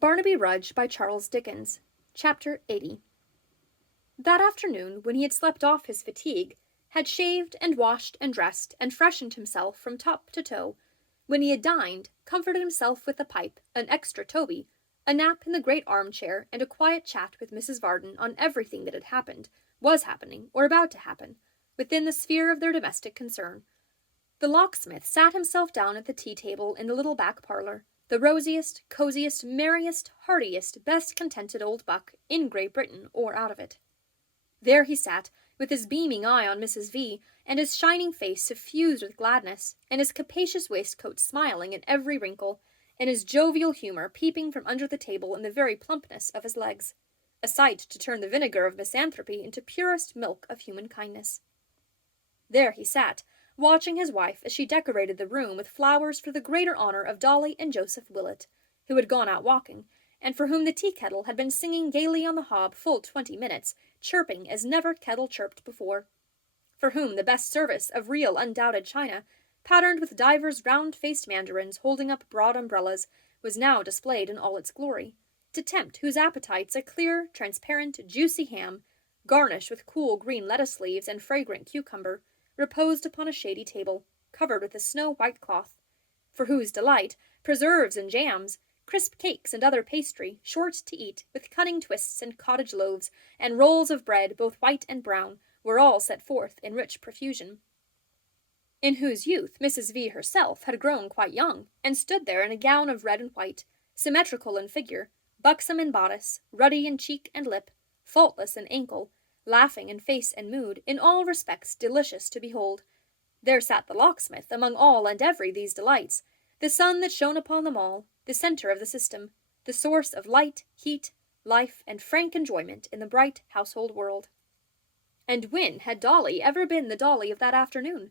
Barnaby Rudge by Charles Dickens. Chapter 80. That afternoon, when he had slept off his fatigue, had shaved and washed and dressed and freshened himself from top to toe, when he had dined, comforted himself with a pipe, an extra Toby, a nap in the great armchair, and a quiet chat with Mrs. Varden on everything that had happened, was happening, or about to happen, within the sphere of their domestic concern, the locksmith sat himself down at the tea-table in the little back parlour, the rosiest, cosiest, merriest, heartiest, best contented old buck in Great Britain or out of it. There he sat, with his beaming eye on Mrs. V, and his shining face suffused with gladness, and his capacious waistcoat smiling in every wrinkle, and his jovial humour peeping from under the table in the very plumpness of his legs, a sight to turn the vinegar of misanthropy into purest milk of human kindness. There he sat, watching his wife as she decorated the room with flowers for the greater honour of Dolly and Joseph Willett, who had gone out walking, and for whom the tea-kettle had been singing gaily on the hob full 20 minutes, chirping as never kettle chirped before, for whom the best service of real undoubted china, patterned with divers round-faced mandarins holding up broad umbrellas, was now displayed in all its glory, to tempt whose appetites a clear, transparent, juicy ham, garnished with cool green lettuce leaves and fragrant cucumber, reposed upon a shady table, covered with a snow-white cloth, for whose delight preserves and jams, crisp cakes and other pastry, short to eat, with cunning twists and cottage loaves, and rolls of bread, both white and brown, were all set forth in rich profusion. In whose youth Mrs. V herself had grown quite young, and stood there in a gown of red and white, symmetrical in figure, buxom in bodice, ruddy in cheek and lip, faultless in ankle, laughing in face and mood, in all respects delicious to behold. There sat the locksmith among all and every these delights, the sun that shone upon them all, the centre of the system, the source of light, heat, life, and frank enjoyment in the bright household world. And when had Dolly ever been the Dolly of that afternoon?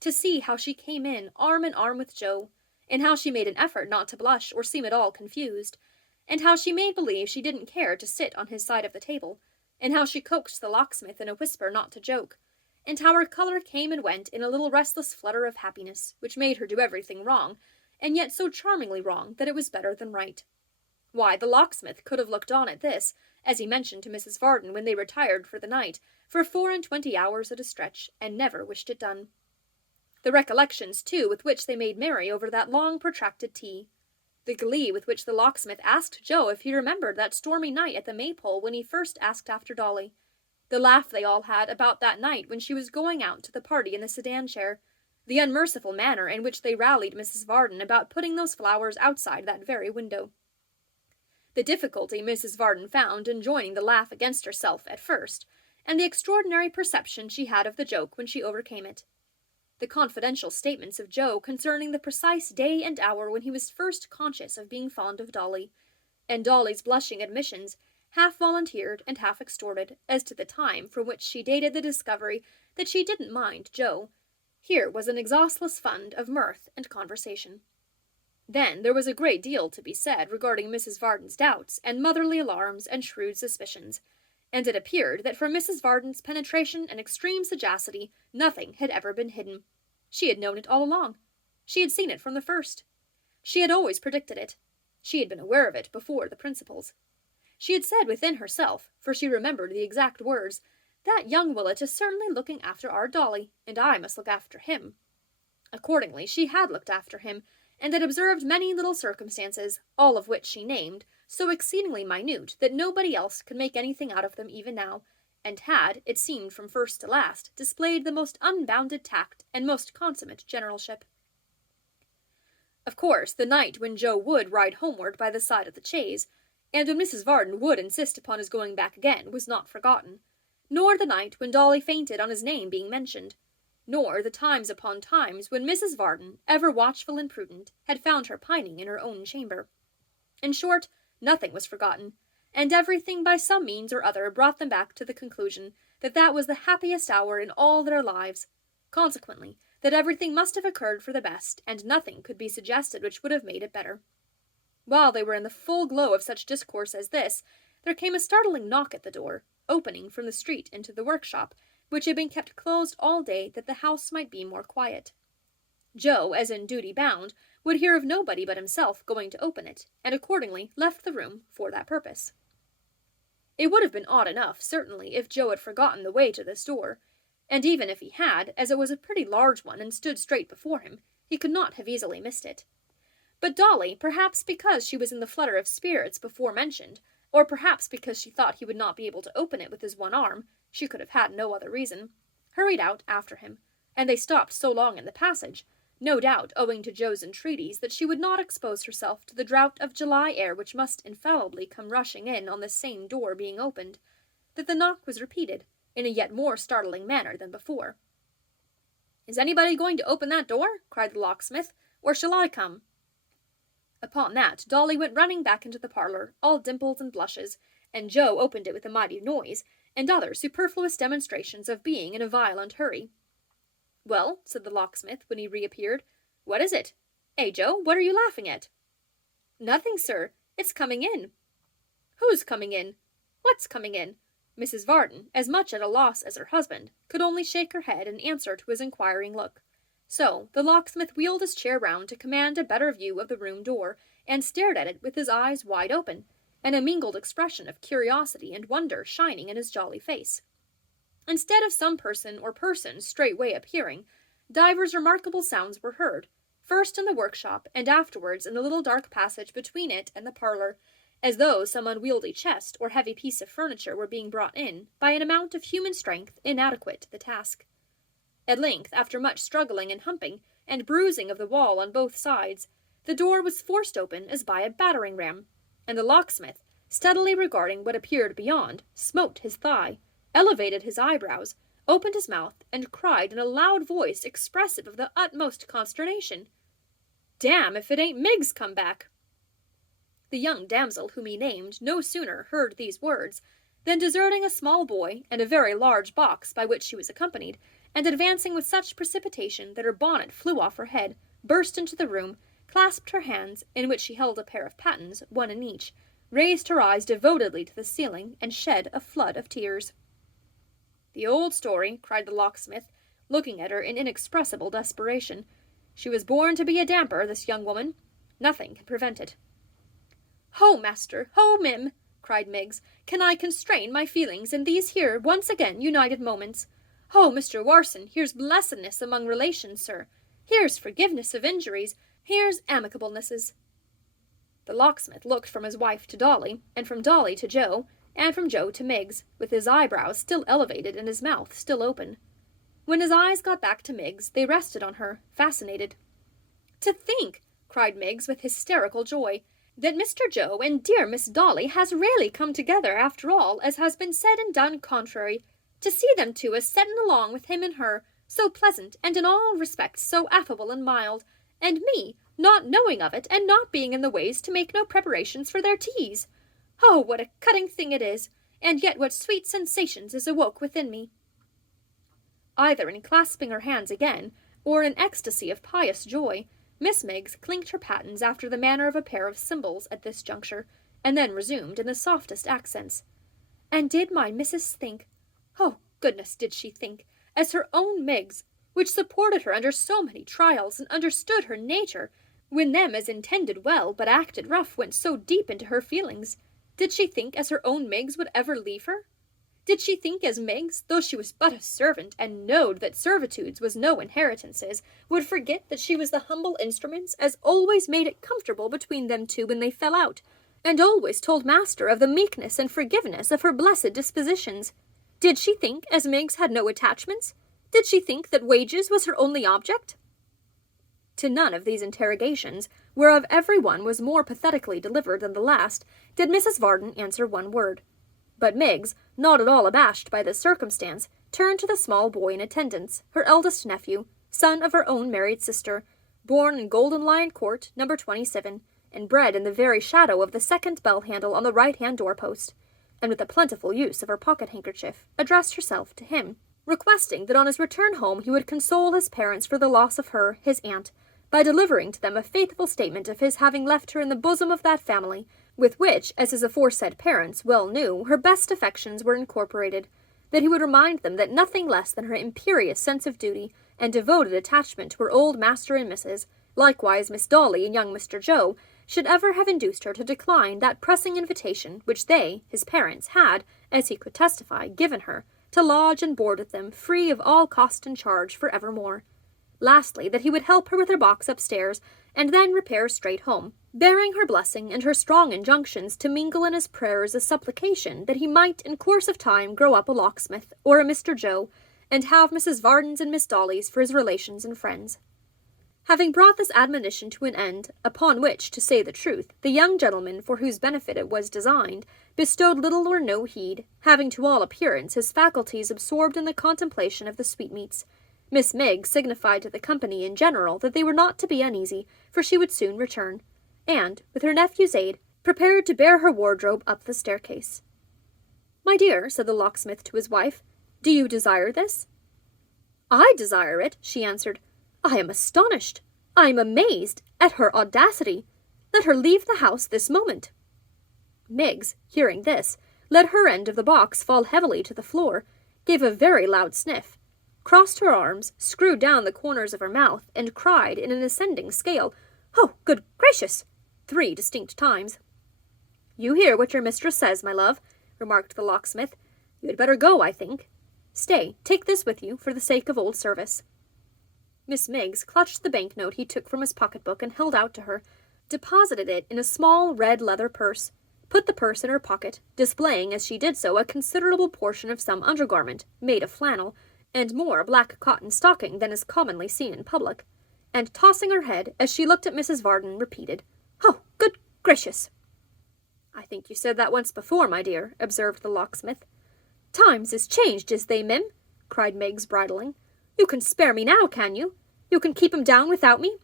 To see how she came in arm with Joe, and how she made an effort not to blush or seem at all confused, and how she made believe she didn't care to sit on his side of the table, and how she coaxed the locksmith in a whisper not to joke, and how her colour came and went in a little restless flutter of happiness, which made her do everything wrong, and yet so charmingly wrong that it was better than right. Why, the locksmith could have looked on at this, as he mentioned to Mrs. Varden when they retired for the night, for 24 hours at a stretch, and never wished it done. The recollections, too, with which they made merry over that long protracted tea, the glee with which the locksmith asked Joe if he remembered that stormy night at the Maypole when he first asked after Dolly, the laugh they all had about that night when she was going out to the party in the sedan chair, the unmerciful manner in which they rallied Mrs. Varden about putting those flowers outside that very window. The difficulty Mrs. Varden found in joining the laugh against herself at first, and the extraordinary perception she had of the joke when she overcame it. The confidential statements of Joe concerning the precise day and hour when he was first conscious of being fond of Dolly, and Dolly's blushing admissions, half volunteered and half extorted, as to the time from which she dated the discovery that she didn't mind Joe. Here was an exhaustless fund of mirth and conversation. Then there was a great deal to be said regarding Mrs. Varden's doubts and motherly alarms and shrewd suspicions, and it appeared that from Mrs. Varden's penetration and extreme sagacity nothing had ever been hidden. She had known it all along. She had seen it from the first. She had always predicted it. She had been aware of it before the principals. She had said within herself, for she remembered the exact words, "That young Willett is certainly looking after our Dolly, and I must look after him." Accordingly, she had looked after him, and had observed many little circumstances, all of which she named, so exceedingly minute that nobody else could make anything out of them even now, and had, it seemed from first to last, displayed the most unbounded tact and most consummate generalship. Of course, the night when Joe would ride homeward by the side of the chaise, and when Mrs. Varden would insist upon his going back again, was not forgotten, nor the night when Dolly fainted on his name being mentioned, nor the times upon times when Mrs. Varden, ever watchful and prudent, had found her pining in her own chamber. In short, nothing was forgotten, and everything by some means or other brought them back to the conclusion that that was the happiest hour in all their lives, consequently that everything must have occurred for the best, and nothing could be suggested which would have made it better. While they were in the full glow of such discourse as this, there came a startling knock at the door, opening from the street into the workshop, which had been kept closed all day that the house might be more quiet. Joe, as in duty bound, would hear of nobody but himself going to open it, and accordingly left the room for that purpose. It would have been odd enough, certainly, if Joe had forgotten the way to this door, and even if he had, as it was a pretty large one and stood straight before him, he could not have easily missed it. But Dolly, perhaps because she was in the flutter of spirits before mentioned, or perhaps because she thought he would not be able to open it with his one arm, she could have had no other reason, hurried out after him, and they stopped so long in the passage, no doubt owing to Joe's entreaties that she would not expose herself to the draught of July air which must infallibly come rushing in on the same door being opened, that the knock was repeated, in a yet more startling manner than before. "Is anybody going to open that door?" cried the locksmith, "or shall I come?" Upon that, Dolly went running back into the parlour, all dimples and blushes, and Joe opened it with a mighty noise, and other superfluous demonstrations of being in a violent hurry. "Well," said the locksmith, when he reappeared, "what is it? Eh, Joe, what are you laughing at?" "Nothing, sir. It's coming in." "Who's coming in? What's coming in?" Mrs. Varden, as much at a loss as her husband, could only shake her head in answer to his inquiring look. So the locksmith wheeled his chair round to command a better view of the room door, and stared at it with his eyes wide open, and a mingled expression of curiosity and wonder shining in his jolly face. Instead of some person or persons straightway appearing, divers remarkable sounds were heard, first in the workshop, and afterwards in the little dark passage between it and the parlour, as though some unwieldy chest or heavy piece of furniture were being brought in by an amount of human strength inadequate to the task. At length, after much struggling and humping, and bruising of the wall on both sides, the door was forced open as by a battering ram, and the locksmith, steadily regarding what appeared beyond, smote his thigh, elevated his eyebrows, opened his mouth, and cried in a loud voice expressive of the utmost consternation, "Damn if it ain't Miggs come back!" The young damsel whom he named no sooner heard these words, than deserting a small boy and a very large box by which she was accompanied, and advancing with such precipitation that her bonnet flew off her head, burst into the room, clasped her hands, in which she held a pair of pattens, one in each, raised her eyes devotedly to the ceiling, and shed a flood of tears. "The old story," cried the locksmith, looking at her in inexpressible desperation. "She was born to be a damper, this young woman. Nothing can prevent it." "Ho, master, ho, Mim!" cried Miggs. "Can I constrain my feelings in these here once again united moments? Ho, Mr. Warson, here's blessedness among relations, sir. Here's forgiveness of injuries. Here's amicablenesses." The locksmith looked from his wife to Dolly, and from Dolly to Joe, and from Joe to Miggs, with his eyebrows still elevated and his mouth still open. When his eyes got back to Miggs, they rested on her, fascinated. "To think," cried Miggs with hysterical joy, "that Mr. Joe and dear Miss Dolly has really come together after all as has been said and done contrary. To see them two as settin' along with him and her, so pleasant, and in all respects so affable and mild, and me not knowing of it, and not being in the ways to make no preparations for their teas. Oh, what a cutting thing it is, and yet what sweet sensations is awoke within me." Either in clasping her hands again, or in an ecstasy of pious joy, Miss Miggs clinked her pattens after the manner of a pair of cymbals at this juncture, and then resumed in the softest accents. "And did my missus think, oh, goodness, did she think, as her own Miggs, which supported her under so many trials, and understood her nature, when them as intended well, but acted rough, went so deep into her feelings, did she think as her own Miggs would ever leave her? Did she think as Miggs, though she was but a servant, and knowed that servitudes was no inheritances, would forget that she was the humble instruments as always made it comfortable between them two when they fell out, and always told master of the meekness and forgiveness of her blessed dispositions? Did she think as Miggs had no attachments? Did she think that wages was her only object?" To none of these interrogations, whereof every one was more pathetically delivered than the last, did Mrs. Varden answer one word. But Miggs, not at all abashed by this circumstance, turned to the small boy in attendance, her eldest nephew, son of her own married sister, born in Golden Lion Court, No. 27, and bred in the very shadow of the second bell-handle on the right-hand door-post, and with a plentiful use of her pocket-handkerchief, addressed herself to him, requesting that on his return home he would console his parents for the loss of her, his aunt, by delivering to them a faithful statement of his having left her in the bosom of that family, with which, as his aforesaid parents well knew, her best affections were incorporated, that he would remind them that nothing less than her imperious sense of duty and devoted attachment to her old master and missus likewise Miss Dolly and young Mr. Joe, should ever have induced her to decline that pressing invitation which they, his parents, had, as he could testify, given her, to lodge and board with them, free of all cost and charge, for evermore. Lastly, that he would help her with her box upstairs, and then repair straight home, bearing her blessing and her strong injunctions to mingle in his prayers a supplication that he might in course of time grow up a locksmith, or a Mr. Joe, and have Mrs. Vardens and Miss Dollys for his relations and friends. Having brought this admonition to an end, upon which, to say the truth, the young gentleman for whose benefit it was designed, bestowed little or no heed, having to all appearance his faculties absorbed in the contemplation of the sweetmeats, Miss Miggs signified to the company in general that they were not to be uneasy, for she would soon return, and, with her nephew's aid, prepared to bear her wardrobe up the staircase. "My dear," said the locksmith to his wife, "do you desire this?" "I desire it," she answered. "I am astonished, I am amazed, at her audacity. Let her leave the house this moment." Miggs, hearing this, let her end of the box fall heavily to the floor, gave a very loud sniff, crossed her arms, screwed down the corners of her mouth, and cried in an ascending scale, "Oh, good gracious!" 3 distinct times. "You hear what your mistress says, my love," remarked the locksmith. "You had better go, I think. Stay, take this with you, for the sake of old service." Miss Miggs clutched the banknote he took from his pocket-book and held out to her, deposited it in a small red leather purse, put the purse in her pocket, displaying as she did so a considerable portion of some undergarment, made of flannel, and more black cotton stocking than is commonly seen in public, and tossing her head as she looked at Mrs. Varden, repeated, "Oh, good gracious!" "I think you said that once before, my dear," observed the locksmith. "Times is changed, is they, Mim?" cried Miggs, bridling. "You can spare me now, can you? You can keep 'em down without me?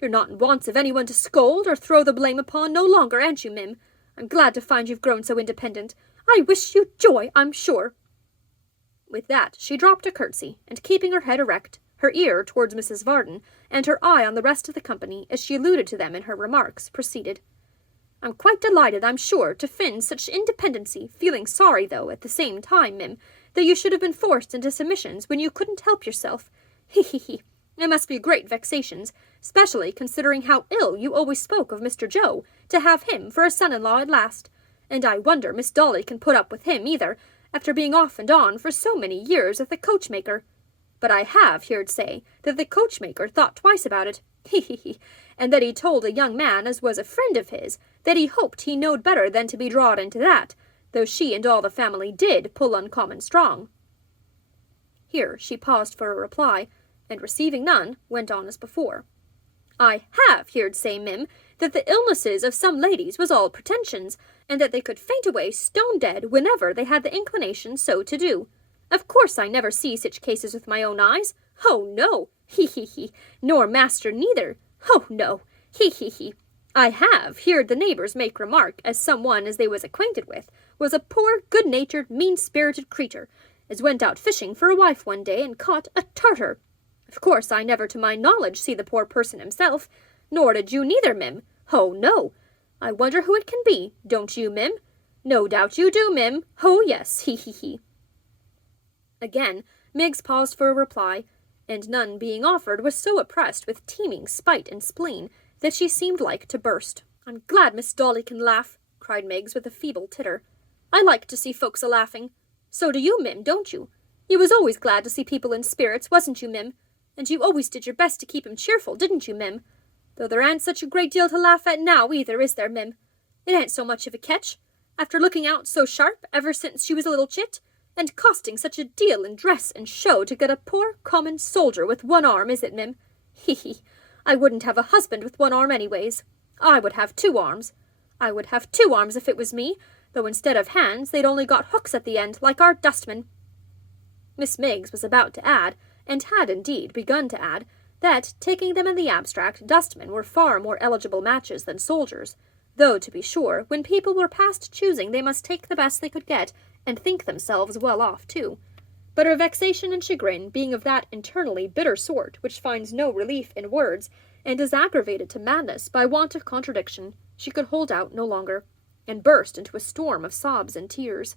You're not in wants of anyone to scold or throw the blame upon no longer, ain't you, Mim? I'm glad to find you've grown so independent. I wish you joy, I'm sure." With that she dropped a curtsy, and keeping her head erect, her ear towards Mrs. Varden, and her eye on the rest of the company as she alluded to them in her remarks, proceeded, "I'm quite delighted, I'm sure, to find such independency, feeling sorry, though, at the same time, Mim, that you should have been forced into submissions when you couldn't help yourself. He, he, he. It must be great vexations, specially considering how ill you always spoke of Mr. Joe, to have him for a son-in-law at last. And I wonder Miss Dolly can put up with him, either, after being off and on for so many years with the coachmaker. But I have heard say that the coachmaker thought twice about it, he, he, and that he told a young man as was a friend of his that he hoped he knowed better than to be drawed into that, though she and all the family did pull uncommon strong." Here she paused for a reply, and receiving none, went on as before. "I have heard say, Mim, that the illnesses of some ladies was all pretensions, and that they could faint away stone dead whenever they had the inclination so to do. Of course I never see such cases with my own eyes. Oh, no, he, he, he, nor master neither. Oh, no, he, he, he. I have heard the neighbours make remark as some one as they was acquainted with was a poor, good-natured, mean-spirited creature, as went out fishing for a wife one day and caught a tartar. Of course I never to my knowledge see the poor person himself, nor did you neither, Mim. Oh, no. I wonder who it can be, don't you, Mim? No doubt you do, Mim. Oh, yes, he, he, he." Again Miggs paused for a reply, and none being offered was so oppressed with teeming spite and spleen that she seemed like to burst. "I'm glad Miss Dolly can laugh," cried Miggs with a feeble titter. "I like to see folks a-laughing. So do you, Mim, don't you? You was always glad to see people in spirits, wasn't you, Mim? And you always did your best to keep 'em cheerful, didn't you, Mim? Though there ain't such a great deal to laugh at now, either, is there, Mim? It ain't so much of a catch, after looking out so sharp ever since she was a little chit, and costing such a deal in dress and show to get a poor common soldier with one arm, is it, Mim? He, he. I wouldn't have a husband with one arm anyways. I would have 2 arms. I would have 2 arms if it was me, though instead of hands they'd only got hooks at the end, like our dustmen." Miss Miggs was about to add, and had indeed begun to add, that, taking them in the abstract, dustmen were far more eligible matches than soldiers, though, to be sure, when people were past choosing they must take the best they could get, and think themselves well off too. But her vexation and chagrin being of that internally bitter sort which finds no relief in words, and is aggravated to madness by want of contradiction, she could hold out no longer, and burst into a storm of sobs and tears.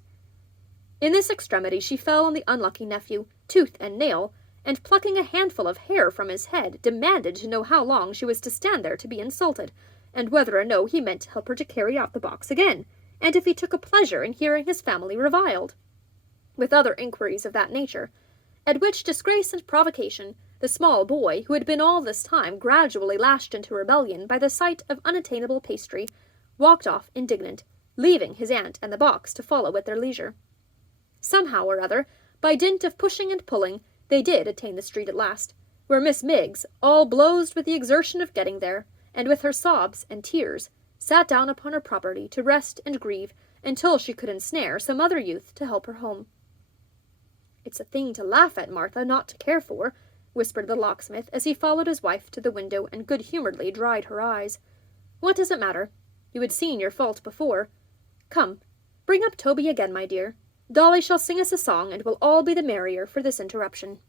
In this extremity she fell on the unlucky nephew, tooth and nail, and plucking a handful of hair from his head, demanded to know how long she was to stand there to be insulted, and whether or no he meant to help her to carry out the box again, and if he took a pleasure in hearing his family reviled, with other inquiries of that nature, at which disgrace and provocation the small boy, who had been all this time gradually lashed into rebellion by the sight of unattainable pastry, walked off indignant, leaving his aunt and the box to follow at their leisure. Somehow or other, by dint of pushing and pulling, they did attain the street at last, where Miss Miggs, all blowsed with the exertion of getting there, and with her sobs and tears, sat down upon her property to rest and grieve until she could ensnare some other youth to help her home. "It's a thing to laugh at, Martha, not to care for," whispered the locksmith as he followed his wife to the window and good-humouredly dried her eyes. "What does it matter? You had seen your fault before. Come, bring up Toby again, my dear. Dolly shall sing us a song, and we'll all be the merrier for this interruption."